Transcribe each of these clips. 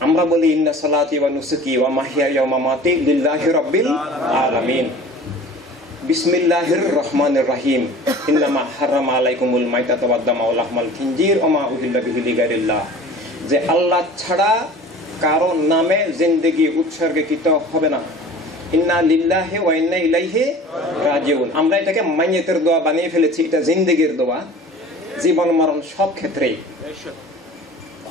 আমরা বলি, ইন্না সালাতি ওয়া নুসুকি ওয়া মাহিয়া ওয়া মামাতি লিল্লাহি রাব্বিল আলামিন। বিসমিল্লাহির রহমানির রহিম। ইন্নামা হারামা আলাইকুমুল মাইতাতা ওয়াদ দামা ওয়া লাহমাল খিনজির ওয়া মা উহিল্লা বিহি লিগাইরিল্লাহ। যে আল্লাহ ছাড়া কারও নামে জিন্দেগি উৎসর্গীকৃত হবে না। ইন্না লিল্লাহি ওয়া ইন্না ইলাইহি রাজিউন। আমরা এটাকে মাইয়াতের দোয়া বানিয়ে ফেলেছি, এটা জিন্দেগির দোয়া। জীবন মরণ সব ক্ষেত্রেই।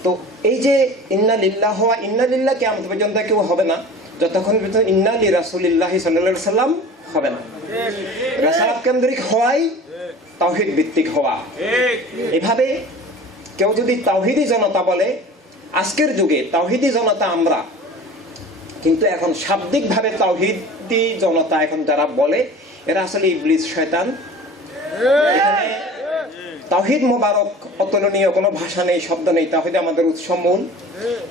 তো এই যে ইন্না লিল্লাহ ওয়া ইন্না লিল্লাহ কেমন পর্যন্ত কেউ হবে না, যতক্ষণ পর্যন্ত ইন্না লি রাসূলিল্লাহ সাল্লাম হবে না। রাসালাত কেন্দ্রিক হওয়াই তাওহিদ ভিত্তিক হওয়া। এভাবে কেউ যদি তাওহিদি জনতা বলে, আজকের যুগে তাওহিদি জনতা আমরা, কিন্তু এখন শাব্দিকভাবে তাওহিদি জনতা এখন যারা বলে, এরা আসলে ইবলিস, শয়তান। এখানে তাহিদ মোবারক অতুলনীয় কোনো ভাষা নেই, শব্দ নেই। তাহিদ আমাদের উৎস মূল।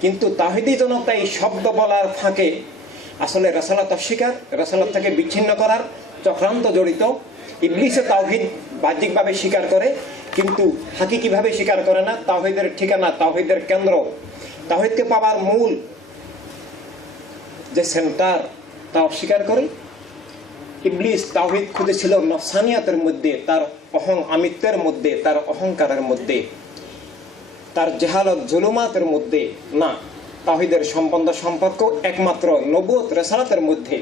কিন্তু তাহিদি জনতা এই শব্দ বলার ফাঁকে আসলে রাসালাত অস্বীকার, রাসালাত থেকে বিচ্ছিন্ন করার চক্রান্ত জড়িত। ইবলিসে তাওহিদ বাহ্যিকভাবে স্বীকার করে, কিন্তু হাকিকিভাবে স্বীকার করে না। তাহিদের ঠিকানা তাহিদের কেন্দ্র। তাহিদকে পাওয়ার মূল যে সেন্টার, তা অস্বীকার করে। ইবলিস তাওহিদ খুঁজেছিল নফসানিয়াতের মধ্যে, তার অহং আমিত্বের মধ্যে, তার অহংকারের মধ্যে, তার জেহালত জুলুমাতের মধ্যে। না তাহিদের সম্বন্ধ সম্পর্ক একমাত্র নবুয়ত রেসালাতের মধ্যে।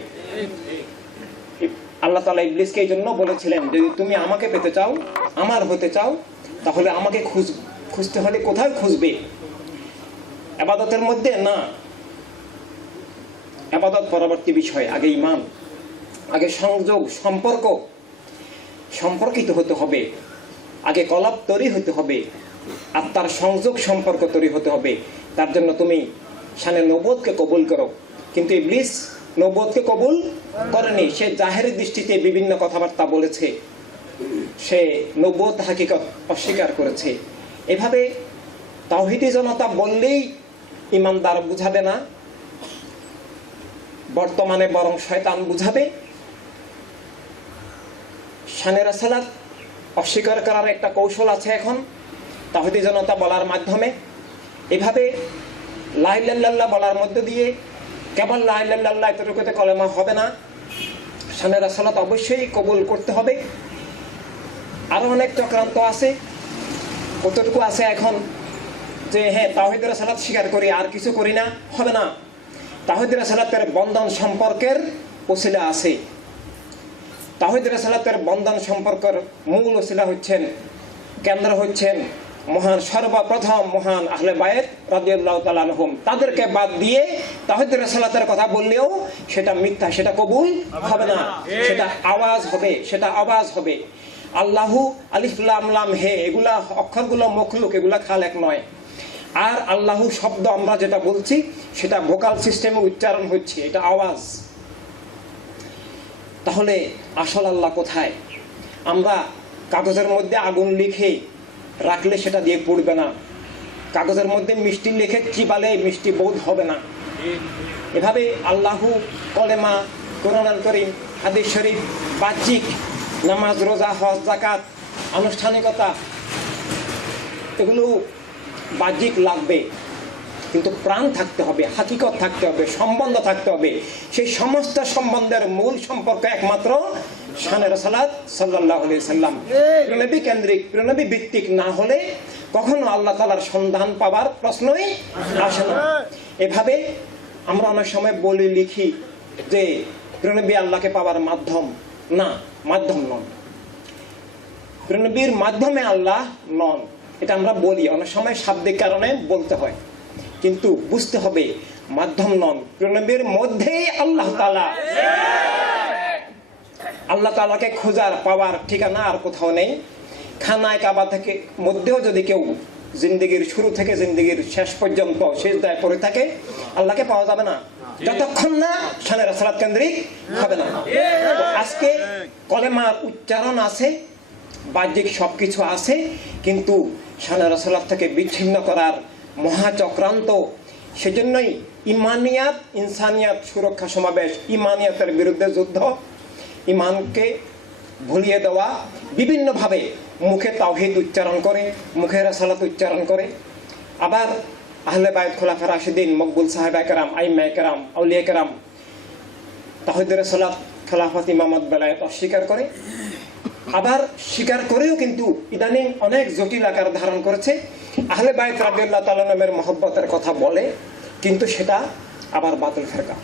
আল্লাহ তালা ইবলিসকে এই জন্য বলেছিলেন, যদি তুমি আমাকে পেতে চাও, আমার হতে চাও, তাহলে আমাকে খুঁজ, খুঁজতে হলে কোথায় খুঁজবে? আবাদতের মধ্যে না। আবাদত পরবর্তী বিষয়, আগে ইমান আগে সংযোগ, সম্পর্ক সম্পর্কিত হতে হবে। আগে কলাপ তৈরি হতে হবে। আর তার সংযোগ সম্পর্ক তৈরি হতে হবে। তার জন্য তুমি সানে নবোধকে কবুল করো। কিন্তু ইবলিস নবোধকে কবুল করেনি। সে জাহের দৃষ্টিতে বিভিন্ন কথাবার্তা বলেছে। সে নবোধ হাকিকত অস্বীকার করেছে। এভাবে তাওহিদি জনতা বললেই ইমানদার বুঝাবে না। বর্তমানে বরং শয়তান বুঝাবে। শানের সালাত অস্বীকার করার একটা কৌশল আছে এখন, তাহিদি জনতা বলার মাধ্যমে। এভাবে লাইল্লাল্লাহ বলার মধ্য দিয়ে কেবল লাইল্লাল্লাহ এতটুকুতে কলেমা হবে না। শানের সালাত অবশ্যই কবুল করতে হবে। আরও অনেক চক্রান্ত আছে। কতটুকু আছে এখন যে হ্যাঁ তাহিদের সালাত স্বীকার করি, আর কিছু করি না, হবে না। তাহিদের সালাতের বন্ধন সম্পর্কের ওসিলা আছে। তাহিদ সালাতের বন্ধন সম্পর্কের মূল ওসিলা হচ্ছেন, কেন্দ্র হচ্ছেন মহান সর্বপ্রথম মহান আহলে তাআলা আনহুম। তাদেরকে বাদ দিয়ে তাহিদ সালাতের কথা বললেও সেটা মিথ্যা, সেটা কবুল হবে না। সেটা আওয়াজ হবে, সেটা আওয়াজ হবে। আল্লাহু আলিফ লাম লাম হে, এগুলা অক্ষরগুলো মখলুক, এগুলা খালেক নয়। আর আল্লাহু শব্দ আমরা যেটা বলছি, সেটা ভোকাল সিস্টেমে উচ্চারণ হচ্ছে, এটা আওয়াজ। তাহলে আসল আল্লাহ কোথায়? আমরা কাগজের মধ্যে আগুন লিখে রাখলে সেটা দিয়ে পড়বে না। কাগজের মধ্যে মিষ্টি লিখে চিবালে মিষ্টি বোধ হবে না। এভাবে আল্লাহু কলেমা কোরআন করিম, হাদিস শরীফ, বাহ্যিক, নামাজ, রোজা, হজ জাকাত আনুষ্ঠানিকতা, এগুলো বাহ্যিক লাগবে। কিন্তু প্রাণ থাকতে হবে হাকিকত থাকতে হবে সম্বন্ধ থাকতে হবে। সেই সমস্ত সম্বন্ধের মূল সম্পর্ক একমাত্র শানের সালাদ সাল্লাহ সাল্লাম। প্রণবী কেন্দ্রিক প্রণবী ভিত্তিক না হলে কখনো আল্লাহ তালার সন্ধান পাবার প্রশ্নই আসে না। এভাবে আমরা অনেক সময় বলি লিখি যে প্রণবী আল্লাহকে পাওয়ার মাধ্যম না মাধ্যম নন। প্রণবীর মাধ্যমে আল্লাহ নন। এটা আমরা বলি অনেক সময় শাব্দিক কারণে বলতে হয়। কিন্তু বুঝতে হবে মাধ্যম নন প্রণবীর মধ্যেই আল্লাহ তালা আল্লাহ তালাকে খোঁজার পাওয়ার ঠিকানা আর কোথাও নেই। খানায় কাবা থেকে মধ্যেও যদি কেউ জিন্দগির শুরু থেকে জিন্দগির শেষ পর্যন্ত শেষ দায় পড়ে থাকে আল্লাহকে পাওয়া যাবে না। যতক্ষণ না সানের সালাত কেন্দ্রিক হবে না। আজকে কলেমার উচ্চারণ আছে বাহ্যিক সবকিছু আছে কিন্তু সানের সালাত থেকে বিচ্ছিন্ন করার মহাচক্রান্ত। সেজন্যই ইমানিয়াত, ইনসানিয়াত সুরক্ষা সমাবেশ, ইমানিয়াতের বিরুদ্ধে যুদ্ধ, ইমানকে ভুলিয়ে দেওয়া, বিভিন্নভাবে মুখে তাওহিদ উচ্চারণ করে, মুখে রাসালাত উচ্চারণ করে। আবার আহলে বায়ত খোলাফা রাশিদিন, মকবুল সাহেব একরাম আইম্মা একরাম আউলি একরাম তাহিদুর রসালাত, খেলাফত ইমামত বেলায়ত অস্বীকার করে। আবার স্বীকার করেও কিন্তু ইদানিং অনেক জটিল আকার ধারণ করেছে। আহলে বায়ত রাজিউল্লাহ তালামের মহব্বতের কথা বলে কিন্তু সেটা আবার বাতিল ফেরকা